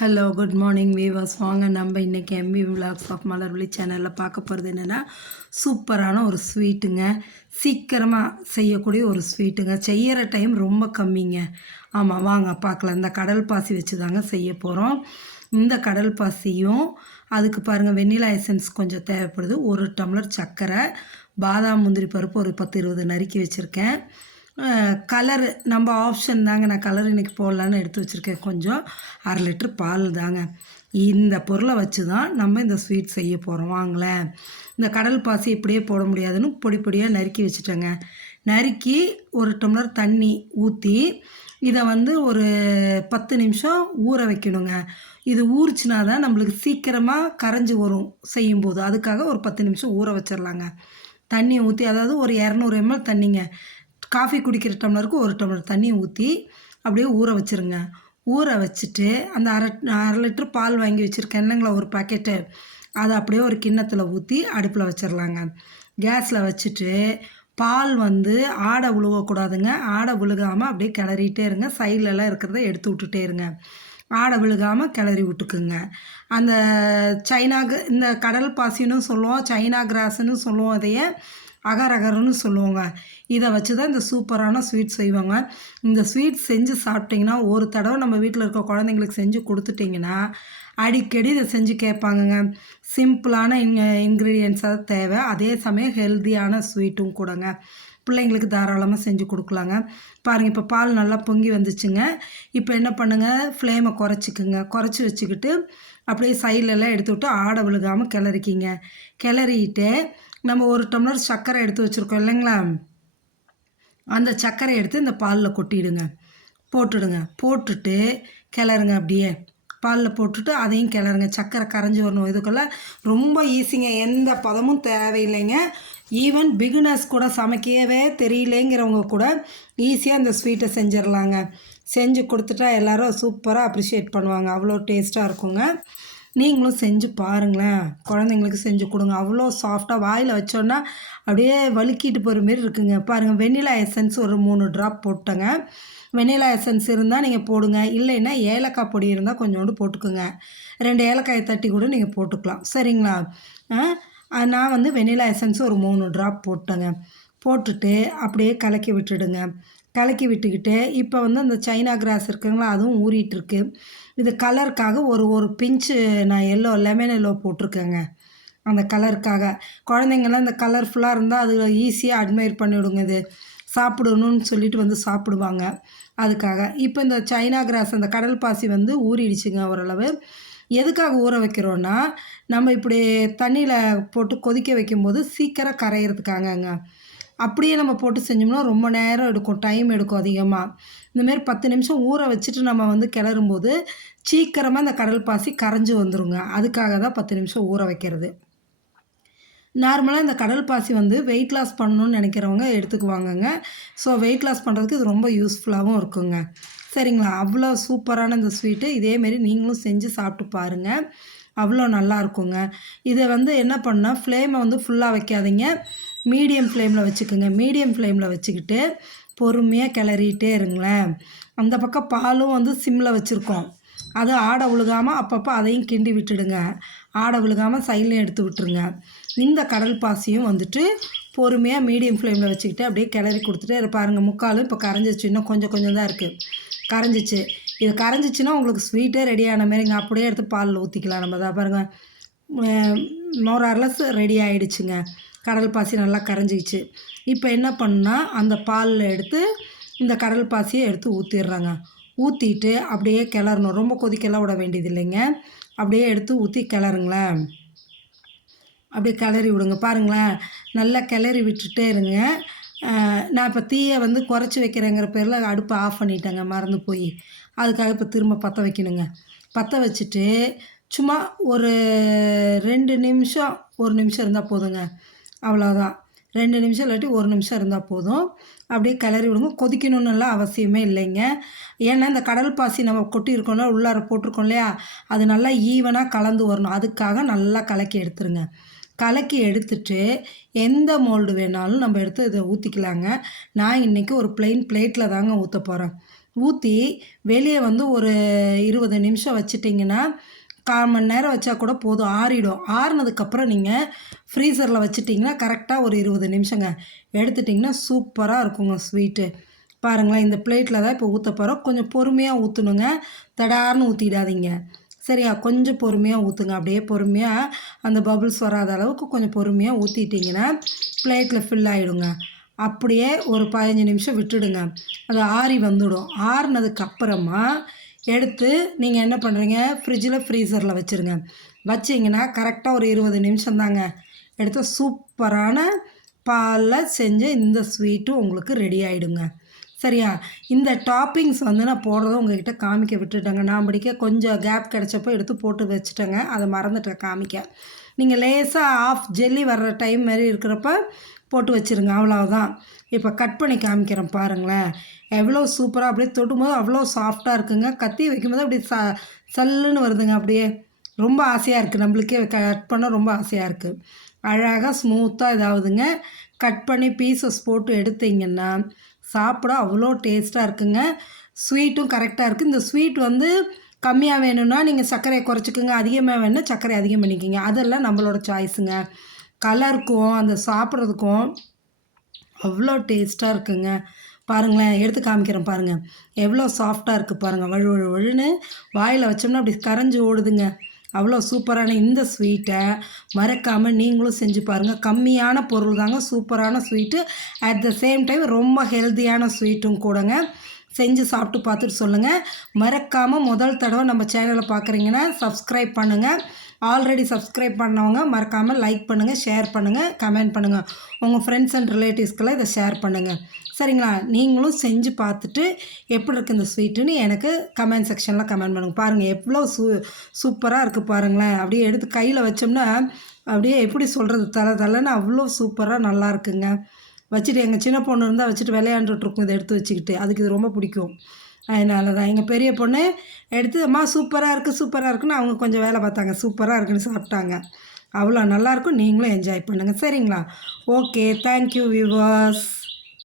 Hello good morning viewers. வாங்க நம்ம இன்றைக்கி எம்வி விலாக்ஸ் ஆஃப் மலர்விழி சேனலில் பார்க்க போகிறது என்னென்னா சூப்பரான ஒரு ஸ்வீட்டுங்க. சீக்கிரமாக செய்யக்கூடிய ஒரு ஸ்வீட்டுங்க. செய்கிற டைம் ரொம்ப கம்மிங்க. ஆமாம், வாங்க பார்க்கலாம். இந்த கடல் பாசி வச்சு தாங்க செய்ய போகிறோம். இந்த கடல் பாசியும் அதுக்கு பாருங்கள் வெண்ணிலா எசன்ஸ் கொஞ்சம் தேவைப்படுது. 1 டம்ளர் சர்க்கரை, பாதாம் முந்திரி பருப்பு ஒரு 10-20 நறுக்கி வச்சுருக்கேன். கலரு நம்ம ஆப்ஷன் தாங்க. நான் கலர் இன்றைக்கி போடலான்னு எடுத்து வச்சுருக்கேன். கொஞ்சம் 1/2 லிட்டர் பால் தாங்க. இந்த பொருளை வச்சு தான் நம்ம இந்த ஸ்வீட் செய்ய போகிறோம். வாங்களேன். இந்த கடல் பாசி இப்படியே போட முடியாதுன்னு பொடி பொடியாக நறுக்கி வச்சுட்டேங்க. நறுக்கி 1 டம்ளர் தண்ணி ஊற்றி இதை ஒரு 10 நிமிஷம் ஊற வைக்கணுங்க. இது ஊறிச்சினா தான் நம்மளுக்கு சீக்கிரமாக கரைஞ்சி வரும் செய்யும்போது. அதுக்காக ஒரு 10 நிமிஷம் ஊற வச்சிடலாங்க. தண்ணி ஊற்றி, அதாவது ஒரு 200 ml தண்ணிங்க. காஃபி குடிக்கிற டம்ளருக்கு 1 டம்ளர் தண்ணி ஊற்றி அப்படியே ஊற வச்சுருங்க. ஊற வச்சுட்டு அந்த அரை லிட்டர் பால் வாங்கி வச்சுருக்கேன் இல்லைங்களா, ஒரு பாக்கெட்டு, அதை அப்படியே ஒரு கிண்ணத்தில் ஊற்றி அடுப்பில் வச்சிடலாங்க. கேஸில் வச்சுட்டு பால் ஆடை விழுகக்கூடாதுங்க. ஆடை விழுகாமல் அப்படியே கிளறிட்டே இருங்க. சைட்லலாம் இருக்கிறத எடுத்து விட்டுட்டே இருங்க. ஆடை விழுகாமல் கிளறி விட்டுக்குங்க. அந்த இந்த கடல் பாசின்னு சொல்லுவோம், சைனா கிராஸ்ன்னு சொல்லுவோம், இதையே அகர் அகர்னு சொல்லுவாங்க. இதை வச்சு தான் இந்த சூப்பரான ஸ்வீட் செய்வாங்க. இந்த ஸ்வீட் செஞ்சு சாப்பிட்டிங்கன்னா, ஒரு தடவை நம்ம வீட்டில் இருக்க குழந்தைங்களுக்கு செஞ்சு கொடுத்துட்டிங்கன்னா அடிக்கடி இதை செஞ்சு கேட்பாங்கங்க. சிம்பிளான இன்க்ரீடியன்ஸாக தேவை, அதே சமயம் ஹெல்த்தியான ஸ்வீட்டும் கூடங்க. பிள்ளைங்களுக்கு தாராளமாக செஞ்சு கொடுக்கலாங்க. பாருங்கள், இப்போ பால் நல்லா பொங்கி வந்துச்சுங்க. இப்போ என்ன பண்ணுங்கள், ஃப்ளேமை குறைச்சிக்குங்க. குறைச்சி வச்சுக்கிட்டு அப்படியே சைட்லலாம் எடுத்து விட்டு ஆடை விழுகாமல் கிளறிக்கிங்க. கிளறிட்டு நம்ம 1 டம்ளர் சர்க்கரை எடுத்து வச்சுருக்கோம் இல்லைங்களா, அந்த சர்க்கரை எடுத்து இந்த பாலில் கொட்டிடுங்க. போட்டுடுங்க. போட்டுட்டு கிளறுங்க. அப்படியே பாலில் போட்டுட்டு அதையும் கிளறுங்க. சர்க்கரை கரைஞ்சி வரணும். இதுக்கெல்லாம் ரொம்ப ஈஸிங்க. எந்த பதமும் தேவையில்லைங்க. ஈவன் பிகினர்ஸ் கூட சமைக்கவே தெரியலேங்கிறவங்க கூட ஈஸியாக இந்த ஸ்வீட்டை செஞ்சிடலாங்க. செஞ்சு கொடுத்துட்டா எல்லோரும் சூப்பராக அப்ரிஷியேட் பண்ணுவாங்க. அவ்வளோ டேஸ்ட்டாக இருக்குங்க. நீங்களும் செஞ்சு பாருங்களேன். குழந்தைங்களுக்கு செஞ்சு கொடுங்க. அவ்வளோ சாஃப்டாக வாயில் வச்சோன்னா அப்படியே வழுக்கிட்டு போகிற மாரி இருக்குங்க. பாருங்கள், வெண்ணிலா எசன்ஸ் ஒரு 3 ட்ராப் போட்டேங்க. வெண்ணிலா எசன்ஸ் இருந்தால் நீங்கள் போடுங்க. இல்லைன்னா ஏலக்காய் பொடி இருந்தால் கொஞ்சோண்டு போட்டுக்குங்க. 2 ஏலக்காயை தட்டி கூட நீங்கள் போட்டுக்கலாம். சரிங்களா? நான் வெண்ணிலா எசன்ஸ் ஒரு 3 ட்ராப் போட்டேங்க. போட்டுட்டு அப்படியே கலக்கி விட்டுடுங்க. கலக்கி விட்டுக்கிட்டு இப்போ அந்த சைனா கிராஸ் இருக்குங்களா, அதுவும் ஊறிட்டுருக்கு. இது கலருக்காக ஒரு பிஞ்சு நான் லெமன் எல்லோ போட்டிருக்கேங்க. அந்த கலருக்காக குழந்தைங்கள்லாம் இந்த கலர்ஃபுல்லாக இருந்தால் அது ஈஸியாக அட்மையர் பண்ணிவிடுங்க. இது சாப்பிடணும்னு சொல்லிட்டு சாப்பிடுவாங்க. அதுக்காக இப்போ இந்த சைனா கிராஸ் அந்த கடல் பாசி ஊறிடுச்சுங்க ஓரளவு. எதுக்காக ஊற வைக்கிறோன்னா, நம்ம இப்படி தண்ணியில் போட்டு கொதிக்க வைக்கும்போது சீக்கிரம் கரையிறதுக்காகங்க. அப்படியே நம்ம போட்டு செஞ்சோம்னா ரொம்ப நேரம் எடுக்கும், டைம் எடுக்கும் அதிகமாக. இந்தமாரி 10 நிமிஷம் ஊற வச்சுட்டு நம்ம கிளறும்போது சீக்கிரமாக இந்த கடல் பாசி கரைஞ்சி வந்துடுங்க. அதுக்காக தான் 10 நிமிஷம் ஊற வைக்கிறது. நார்மலாக இந்த கடல் பாசி வெயிட் லாஸ் பண்ணணுன்னு நினைக்கிறவங்க எடுத்துக்குவாங்கங்க. ஸோ வெயிட் லாஸ் பண்ணுறதுக்கு இது ரொம்ப யூஸ்ஃபுல்லாகவும் இருக்குங்க. சரிங்களா? அவ்வளோ சூப்பரான இந்த ஸ்வீட்டு இதேமாரி நீங்களும் செஞ்சு சாப்பிட்டு பாருங்கள். அவ்வளோ நல்லாயிருக்குங்க. இதை என்ன பண்ணால் ஃப்ளேமை ஃபுல்லாக வைக்காதீங்க, மீடியம் ஃப்ளேமில் வச்சுக்கோங்க. மீடியம் ஃப்ளேமில் வச்சுக்கிட்டு பொறுமையாக கிளறிட்டே இருங்களேன். அந்த பக்கம் பாலும் சிம்மில் வச்சுருக்கோம். அது ஆடை விழுகாமல் அப்பப்போ அதையும் கிண்டி விட்டுடுங்க. ஆடை விழுகாமல் சைட்லையும் எடுத்து விட்டுருங்க. இந்த கடல் பாசியும் பொறுமையாக மீடியம் ஃப்ளேமில் வச்சுக்கிட்டு அப்படியே கிளறி கொடுத்துட்டு பாருங்கள். முக்காலும் இப்போ கரைஞ்சிச்சு, இன்னும் கொஞ்சம் தான் இருக்குது. கரைஞ்சிச்சு. இது கரைஞ்சிச்சின்னா உங்களுக்கு ஸ்வீட்டே ரெடி ஆன மாரிங்க. அப்படியே எடுத்து பாலில் ஊற்றிக்கலாம். நம்ம தான் பாருங்கள், மோரார்லெஸ் ரெடி ஆகிடுச்சுங்க. கடல் பாசி நல்லா கரைஞ்சிக்கிச்சு. இப்போ என்ன பண்ணால் அந்த பாலில் எடுத்து இந்த கடல் பாசியை எடுத்து ஊற்றிடுறாங்க. ஊற்றிட்டு அப்படியே கிளறணும். ரொம்ப கொதிக்கலாம் விட வேண்டியது இல்லைங்க. அப்படியே எடுத்து ஊற்றி கிளறுங்களேன். அப்படியே கிளறி விடுங்க. பாருங்களேன், நல்லா கிளறி விட்டுட்டே இருங்க. நான் இப்போ தீயை குறைச்சி வைக்கிறேங்கிற பேரில் அடுப்பை ஆஃப் பண்ணிட்டேங்க, மறந்து போய். அதுக்காக இப்போ திரும்ப பற்ற வைக்கணுங்க. பற்ற வச்சுட்டு சும்மா ஒரு 2 நிமிஷம் 1 நிமிஷம் இருந்தால் போதுங்க. அவ்வளோதான். 2 நிமிஷம் இல்லாட்டி 1 நிமிஷம் இருந்தால் போதும். அப்படியே கிளறி விடுங்க. கொதிக்கணுன்னுலாம் அவசியமே இல்லைங்க. ஏன்னா இந்த கடல் பாசி நம்ம கொட்டியிருக்கோம்ல, உள்ளார போட்டிருக்கோம் இல்லையா, அது நல்லா ஈவனாக கலந்து வரணும். அதுக்காக நல்லா கலக்கி எடுத்துருங்க. கலக்கி எடுத்துட்டு எந்த மோல்டு வேணாலும் நம்ம எடுத்து இதை ஊற்றிக்கலாங்க. நான் இன்றைக்கி ஒரு பிளெயின் பிளேட்டில் தாங்க ஊற்ற போகிறேன். ஊற்றி வெளியே வந்து ஒரு 20 நிமிஷம் வச்சிட்டிங்கன்னா 1/4 மணி நேரம் வச்சா கூட போதும், ஆறிடும். ஆறுனதுக்கப்புறம் நீங்கள் ஃப்ரீசரில் வச்சிட்டிங்கன்னா கரெக்டாக ஒரு 20 நிமிஷங்க எடுத்துட்டிங்கன்னா சூப்பராக இருக்குங்க ஸ்வீட்டு. பாருங்களேன், இந்த பிளேட்டில் தான் இப்போ ஊற்ற போகிறோம். கொஞ்சம் பொறுமையாக ஊற்றணுங்க, தடார்னு ஊற்றிடாதீங்க. சரியா? கொஞ்சம் பொறுமையாக ஊற்றுங்க. அப்படியே பொறுமையாக அந்த பபுள்ஸ் வராத அளவுக்கு கொஞ்சம் பொறுமையாக ஊற்றிட்டிங்கன்னா பிளேட்டில் ஃபில் ஆகிடுங்க. அப்படியே ஒரு 15 நிமிஷம் விட்டுடுங்க. அது ஆறி வந்துடும். ஆறுனதுக்கப்புறமா எடுத்து நீங்கள் என்ன பண்ணுறீங்க, ஃப்ரீசரில் வச்சுருங்க. வச்சிங்கன்னா கரெக்டாக ஒரு 20 நிமிஷம் தாங்க. எடுத்து சூப்பரான பாலில் செஞ்ச இந்த ஸ்வீட்டும் உங்களுக்கு ரெடி ஆகிடுங்க. சரியா? இந்த டாப்பிங்ஸ் வந்து நான் போடுறத உங்கள்கிட்ட காமிக்க விட்டுட்டேங்க. நான் படிக்க கொஞ்சம் கேப் கிடச்சப்போ எடுத்து போட்டு வச்சுட்டேங்க. அதை மறந்துட்டேன் காமிக்க. நீங்கள் லேசாக ஆஃப் ஜெல்லி வர்ற டைம் மாதிரி இருக்கிறப்ப போட்டு வச்சுருங்க, அவ்வளோதான். இப்போ கட் பண்ணி காமிக்கிறேன் பாருங்களேன். எவ்வளோ சூப்பராக அப்படியே தொடும்போது அவ்வளோ சாஃப்டாக இருக்குங்க. கத்தி வைக்கும்போது அப்படியே சல்லுன்னு வருதுங்க. அப்படியே ரொம்ப ஆசையாக இருக்குது, நம்மளுக்கே கட் பண்ண ரொம்ப ஆசையாக இருக்குது. அழகாக ஸ்மூத்தாக இதாகுதுங்க. கட் பண்ணி பீசஸ் போட்டு எடுத்திங்கன்னா சாப்பிட அவ்வளோ டேஸ்ட்டாக இருக்குங்க. ஸ்வீட்டும் கரெக்டாக இருக்குது. இந்த ஸ்வீட் வந்து கம்மியாக வேணும்னா நீங்கள் சர்க்கரையை குறைச்சிக்கோங்க, அதிகமாக வேணும்னா சர்க்கரை அதிகம் பண்ணிக்கோங்க. அதெல்லாம் நம்மளோட சாய்ஸுங்க. கலருக்கும் அந்த சாப்பிட்றதுக்கும் அவ்வளோ டேஸ்ட்டாக இருக்குங்க. பாருங்களேன், எடுத்து காமிக்கிறேன் பாருங்கள். எவ்வளோ சாஃப்டாக இருக்குது பாருங்கள். வழு வழு வழுன்னு வாயில் வச்சோம்னா அப்படி கரைஞ்சி ஓடுதுங்க. அவ்வளோ சூப்பரான இந்த ஸ்வீட்டை மறக்காமல் நீங்களும் செஞ்சு பாருங்கள். கம்மியான பொருள் தாங்க, சூப்பரான sweet. At the same time ரொம்ப ஹெல்த்தியான ஸ்வீட்டும் கூடங்க. செஞ்சு சாப்பிட்டு பார்த்துட்டு சொல்லுங்கள். மறக்காமல் முதல் தடவை நம்ம சேனலை பார்க்குறீங்கன்னா சப்ஸ்கிரைப் பண்ணுங்கள். ஆல்ரெடி சப்ஸ்கிரைப் பண்ணவங்க மறக்காமல் லைக் பண்ணுங்கள், ஷேர் பண்ணுங்கள், கமெண்ட் பண்ணுங்கள். உங்கள் ஃப்ரெண்ட்ஸ் அண்ட் ரிலேட்டிவ்ஸ்க்கெல்லாம் இதை ஷேர் பண்ணுங்கள். சரிங்களா? நீங்களும் செஞ்சு பார்த்துட்டு எப்படி இருக்குது இந்த ஸ்வீட்டுன்னு எனக்கு கமெண்ட் செக்ஷனில் கமெண்ட் பண்ணுங்கள். பாருங்கள் எவ்வளோ சூப்பராக இருக்குது பாருங்களேன். அப்படியே எடுத்து கையில் வச்சோம்னா அப்படியே எப்படி சொல்கிறது, தலைன்னு அவ்வளோ சூப்பராக நல்லா இருக்குங்க. வச்சுட்டு எங்கள் சின்ன பொண்ணு இருந்தால் வச்சுட்டு விளையாண்டுட்ருக்கும் இதை எடுத்து வச்சுக்கிட்டு. அதுக்கு இது ரொம்ப பிடிக்கும். அதனால தான் எங்கள் பெரிய பொண்ணு எடுத்து அம்மா சூப்பராக இருக்குது சூப்பராக இருக்குன்னு அவங்க கொஞ்சம் வேலை பார்த்தாங்க. சூப்பராக இருக்குன்னு சாப்பிட்டாங்க. அவ்வளோ நல்லாயிருக்கும். நீங்களும் என்ஜாய் பண்ணுங்கள். சரிங்களா? Okay, thank you viewers.